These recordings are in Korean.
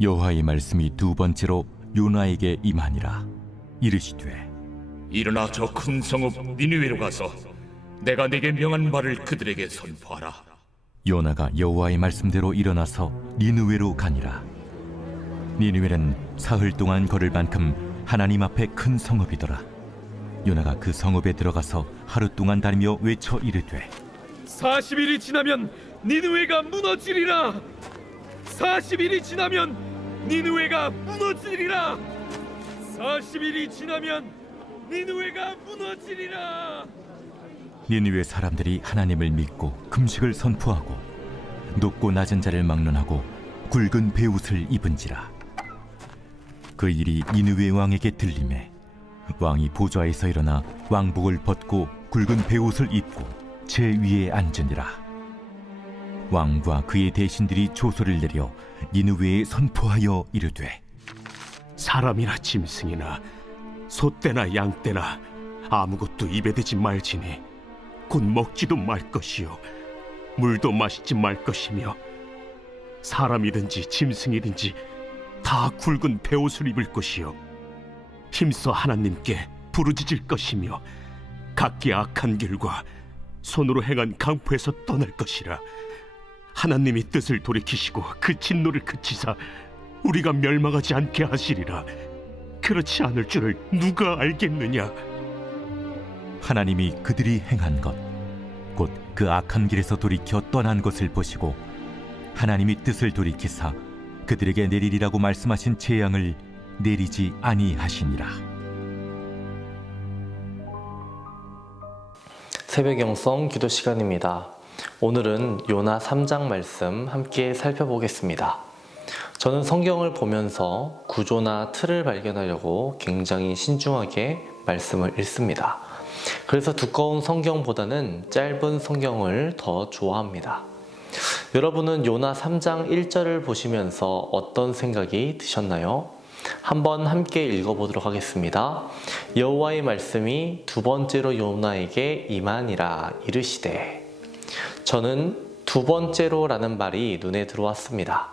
여호와의 말씀이 두 번째로 요나에게 임하니라. 이르시되 일어나 저 큰 성읍 니느웨로 가서 내가 네게 명한 말을 그들에게 선포하라. 요나가 여호와의 말씀대로 일어나서 니느웨로 가니라. 니느웨는 사흘 동안 걸을 만큼 하나님 앞에 큰 성읍이더라. 요나가 그 성읍에 들어가서 하루 동안 다니며 외쳐 이르되 40일이 지나면 니느웨가 무너지리라. 40일이 지나면 니느웨가 무너지리라. 40일이 지나면 니느웨가 무너지리라. 니느웨 사람들이 하나님을 믿고 금식을 선포하고 높고 낮은 자를 막론하고 굵은 베옷을 입은지라. 그 일이 니느웨 왕에게 들리매 왕이 보좌에서 일어나 왕복을 벗고 굵은 베옷을 입고 제 위에 앉으니라. 왕과 그의 대신들이 조소를 내려 니느웨에 선포하여 이르되 사람이나 짐승이나 소떼나 양떼나 아무것도 입에 대지 말지니 곧 먹지도 말 것이요 물도 마시지 말 것이며 사람이든지 짐승이든지 다 굵은 베옷을 입을 것이요 힘써 하나님께 부르짖을 것이며 각기 악한 길과 손으로 행한 강포에서 떠날 것이라. 하나님이 뜻을 돌이키시고 그 진노를 그치사 우리가 멸망하지 않게 하시리라. 그렇지 않을 줄을 누가 알겠느냐. 하나님이 그들이 행한 것 곧 그 악한 길에서 돌이켜 떠난 것을 보시고 하나님이 뜻을 돌이키사 그들에게 내리리라고 말씀하신 재앙을 내리지 아니하시니라. 새벽 영성 기도 시간입니다. 오늘은 요나 3장 말씀 함께 살펴보겠습니다. 저는 성경을 보면서 구조나 틀을 발견하려고 굉장히 신중하게 말씀을 읽습니다. 그래서 두꺼운 성경보다는 짧은 성경을 더 좋아합니다. 여러분은 요나 3장 1절을 보시면서 어떤 생각이 드셨나요? 한번 함께 읽어보도록 하겠습니다. 여호와의 말씀이 두 번째로 요나에게 임하니라. 이르시되. 저는 두 번째로 라는 말이 눈에 들어왔습니다.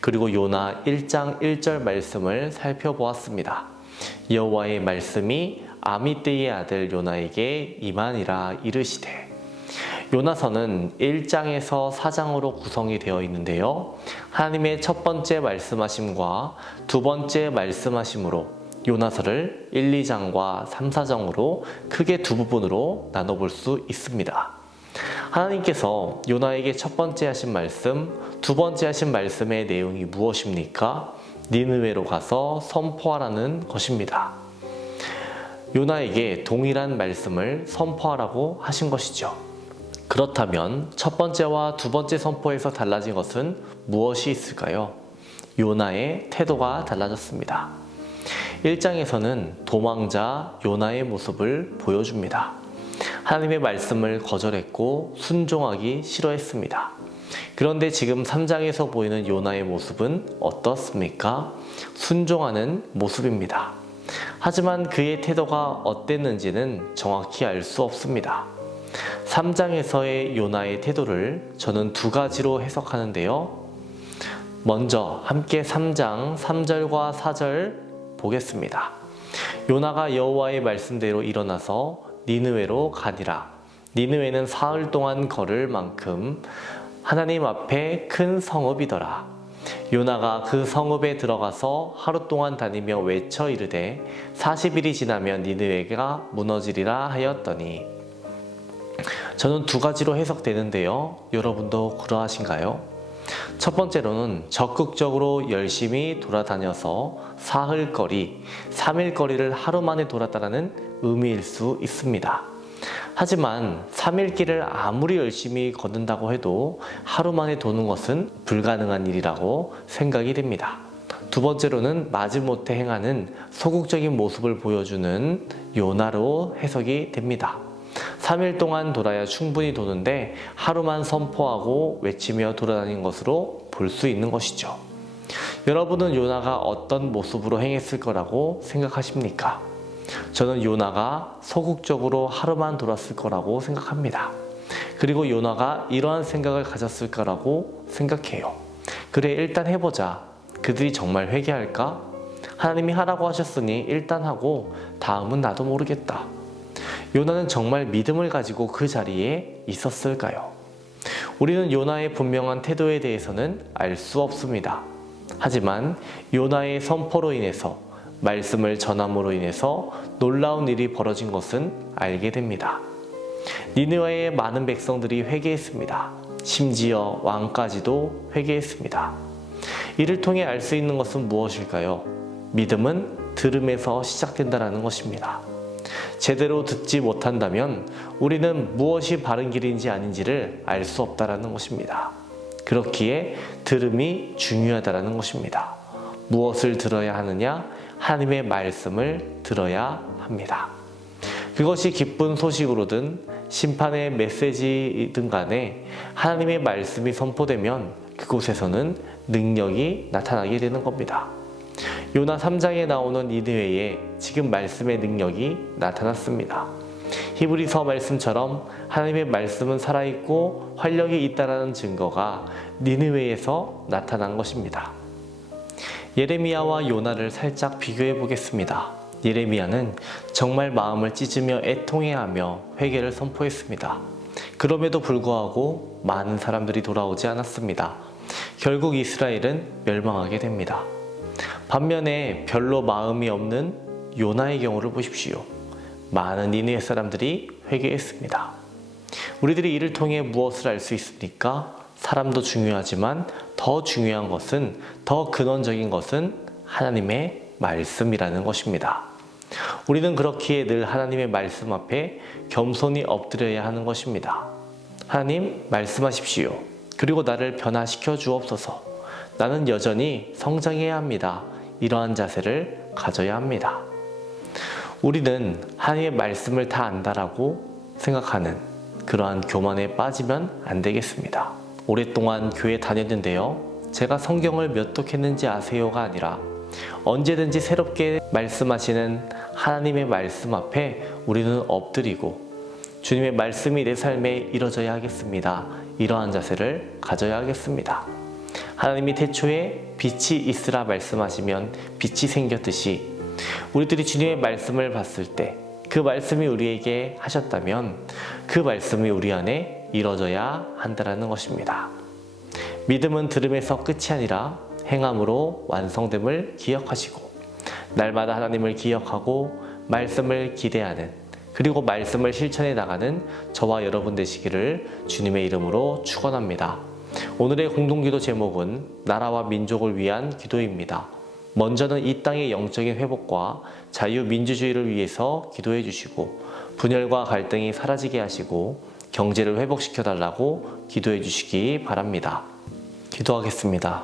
그리고 요나 1장 1절 말씀을 살펴보았습니다. 여호와의 말씀이 아미떼의 아들 요나에게 임하니라. 이르시되. 요나서는 1장에서 4장으로 구성이 되어 있는데요. 하나님의 첫 번째 말씀하심과 두 번째 말씀하심으로 요나서를 1, 2장과 3, 4장으로 크게 두 부분으로 나눠볼 수 있습니다. 하나님께서 요나에게 첫 번째 하신 말씀, 두 번째 하신 말씀의 내용이 무엇입니까? 니느웨로 가서 선포하라는 것입니다. 요나에게 동일한 말씀을 선포하라고 하신 것이죠. 그렇다면 첫 번째와 두 번째 선포에서 달라진 것은 무엇이 있을까요? 요나의 태도가 달라졌습니다. 1장에서는 도망자 요나의 모습을 보여줍니다. 하나님의 말씀을 거절했고 순종하기 싫어했습니다. 그런데 지금 3장에서 보이는 요나의 모습은 어떻습니까? 순종하는 모습입니다. 하지만 그의 태도가 어땠는지는 정확히 알 수 없습니다. 3장에서의 요나의 태도를 저는 두 가지로 해석하는데요. 먼저 함께 3장 3절과 4절 보겠습니다. 요나가 여호와의 말씀대로 일어나서 니느웨로 가니라. 니느웨는 사흘 동안 걸을 만큼 하나님 앞에 큰 성읍이더라. 요나가 그 성읍에 들어가서 하루 동안 다니며 외쳐 이르되 40일이 지나면 니느웨가 무너지리라 하였더니. 저는 두 가지로 해석되는데요. 여러분도 그러하신가요? 첫 번째로는 적극적으로 열심히 돌아다녀서 사흘거리, 3일거리를 하루 만에 돌았다는 의미일 수 있습니다. 하지만 3일길을 아무리 열심히 걷는다고 해도 하루 만에 도는 것은 불가능한 일이라고 생각이 됩니다. 두 번째로는 마지못해 행하는 소극적인 모습을 보여주는 요나로 해석이 됩니다. 3일 동안 돌아야 충분히 도는데 하루만 선포하고 외치며 돌아다닌 것으로 볼 수 있는 것이죠. 여러분은 요나가 어떤 모습으로 행했을 거라고 생각하십니까? 저는 요나가 소극적으로 하루만 돌았을 거라고 생각합니다. 그리고 요나가 이러한 생각을 가졌을 거라고 생각해요. 그래, 일단 해보자. 그들이 정말 회개할까? 하나님이 하라고 하셨으니 일단 하고 다음은 나도 모르겠다. 요나는 정말 믿음을 가지고 그 자리에 있었을까요? 우리는 요나의 분명한 태도에 대해서는 알 수 없습니다. 하지만 요나의 선포로 인해서, 말씀을 전함으로 인해서 놀라운 일이 벌어진 것은 알게 됩니다. 니느웨의 많은 백성들이 회개했습니다. 심지어 왕까지도 회개했습니다. 이를 통해 알 수 있는 것은 무엇일까요? 믿음은 들음에서 시작된다는 것입니다. 제대로 듣지 못한다면 우리는 무엇이 바른 길인지 아닌지를 알 수 없다는 것입니다. 그렇기에 들음이 중요하다는 것입니다. 무엇을 들어야 하느냐? 하나님의 말씀을 들어야 합니다. 그것이 기쁜 소식으로든 심판의 메시지이든 간에 하나님의 말씀이 선포되면 그곳에서는 능력이 나타나게 되는 겁니다. 요나 3장에 나오는 니느웨에 지금 말씀의 능력이 나타났습니다. 히브리서 말씀처럼 하나님의 말씀은 살아있고 활력이 있다는 증거가 니느웨에서 나타난 것입니다. 예레미야와 요나를 살짝 비교해 보겠습니다. 예레미야는 정말 마음을 찢으며 애통해하며 회개를 선포했습니다. 그럼에도 불구하고 많은 사람들이 돌아오지 않았습니다. 결국 이스라엘은 멸망하게 됩니다. 반면에 별로 마음이 없는 요나의 경우를 보십시오. 많은 니느웨 사람들이 회개했습니다. 우리들이 이를 통해 무엇을 알 수 있습니까? 사람도 중요하지만 더 중요한 것은, 더 근원적인 것은 하나님의 말씀이라는 것입니다. 우리는 그렇기에 늘 하나님의 말씀 앞에 겸손히 엎드려야 하는 것입니다. 하나님, 말씀하십시오. 그리고 나를 변화시켜 주옵소서. 나는 여전히 성장해야 합니다. 이러한 자세를 가져야 합니다. 우리는 하나님의 말씀을 다 안다라고 생각하는 그러한 교만에 빠지면 안 되겠습니다. 오랫동안 교회 다녔는데요. 제가 성경을 몇 독했는지 아세요가 아니라 언제든지 새롭게 말씀하시는 하나님의 말씀 앞에 우리는 엎드리고 주님의 말씀이 내 삶에 이루어져야 하겠습니다. 이러한 자세를 가져야 하겠습니다. 하나님이 태초에 빛이 있으라 말씀하시면 빛이 생겼듯이 우리들이 주님의 말씀을 봤을 때 그 말씀이 우리에게 하셨다면 그 말씀이 우리 안에 이루어져야 한다는 것입니다. 믿음은 들음에서 끝이 아니라 행함으로 완성됨을 기억하시고 날마다 하나님을 기억하고 말씀을 기대하는, 그리고 말씀을 실천해 나가는 저와 여러분 되시기를 주님의 이름으로 축원합니다. 오늘의 공동기도 제목은 나라와 민족을 위한 기도입니다. 먼저는 이 땅의 영적인 회복과 자유민주주의를 위해서 기도해 주시고 분열과 갈등이 사라지게 하시고 경제를 회복시켜 달라고 기도해 주시기 바랍니다. 기도하겠습니다.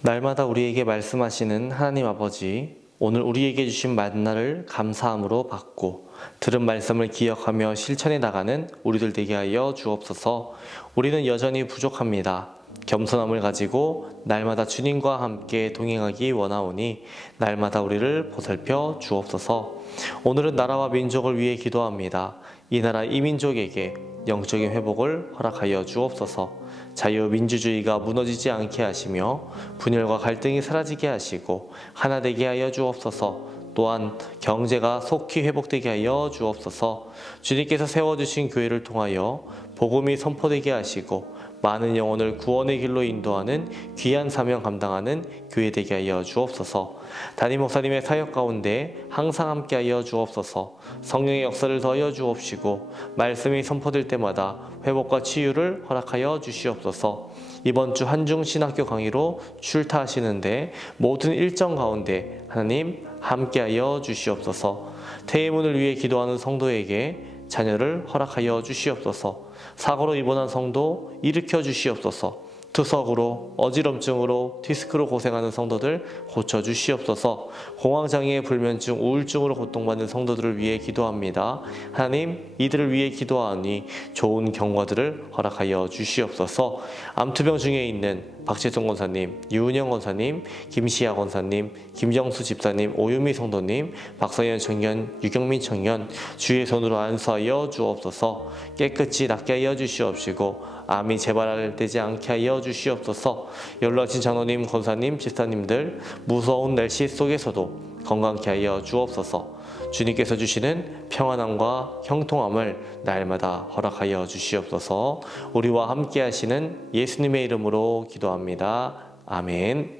날마다 우리에게 말씀하시는 하나님 아버지, 오늘 우리에게 주신 만나를 감사함으로 받고 들은 말씀을 기억하며 실천해 나가는 우리들 되게 하여 주옵소서. 우리는 여전히 부족합니다. 겸손함을 가지고 날마다 주님과 함께 동행하기 원하오니 날마다 우리를 보살펴 주옵소서. 오늘은 나라와 민족을 위해 기도합니다. 이 나라 이 민족에게 영적인 회복을 허락하여 주옵소서. 자유민주주의가 무너지지 않게 하시며 분열과 갈등이 사라지게 하시고 하나 되게 하여 주옵소서. 또한 경제가 속히 회복되게 하여 주옵소서. 주님께서 세워주신 교회를 통하여 복음이 선포되게 하시고 많은 영혼을 구원의 길로 인도하는 귀한 사명 감당하는 교회 되게 하여 주옵소서. 담임 목사님의 사역 가운데 항상 함께 하여 주옵소서. 성령의 역사를 더하여 주옵시고 말씀이 선포될 때마다 회복과 치유를 허락하여 주시옵소서. 이번 주 한중 신학교 강의로 출타하시는데 모든 일정 가운데 하나님 함께하여 주시옵소서. 퇴임문을 위해 기도하는 성도에게 자녀를 허락하여 주시옵소서. 사고로 입원한 성도 일으켜 주시옵소서. 투석으로, 어지럼증으로, 디스크로 고생하는 성도들 고쳐주시옵소서. 공황장애, 불면증, 우울증으로 고통받는 성도들을 위해 기도합니다. 하나님, 이들을 위해 기도하니 좋은 경과들을 허락하여 주시옵소서. 암투병 중에 있는 박재성 권사님, 유은영 권사님, 김시아 권사님, 김정수 집사님, 오유미 성도님, 박서연 청년, 유경민 청년 주의 손으로 안수하여 주옵소서. 깨끗이 낫게 하여 주시옵시고 암이 재발되지 않게 하여 주시옵소서. 연로하신 장로님, 권사님, 집사님들 무서운 날씨 속에서도 건강케 하여 주옵소서. 주님께서 주시는 평안함과 형통함을 날마다 허락하여 주시옵소서. 우리와 함께 하시는 예수님의 이름으로 기도합니다. 아멘.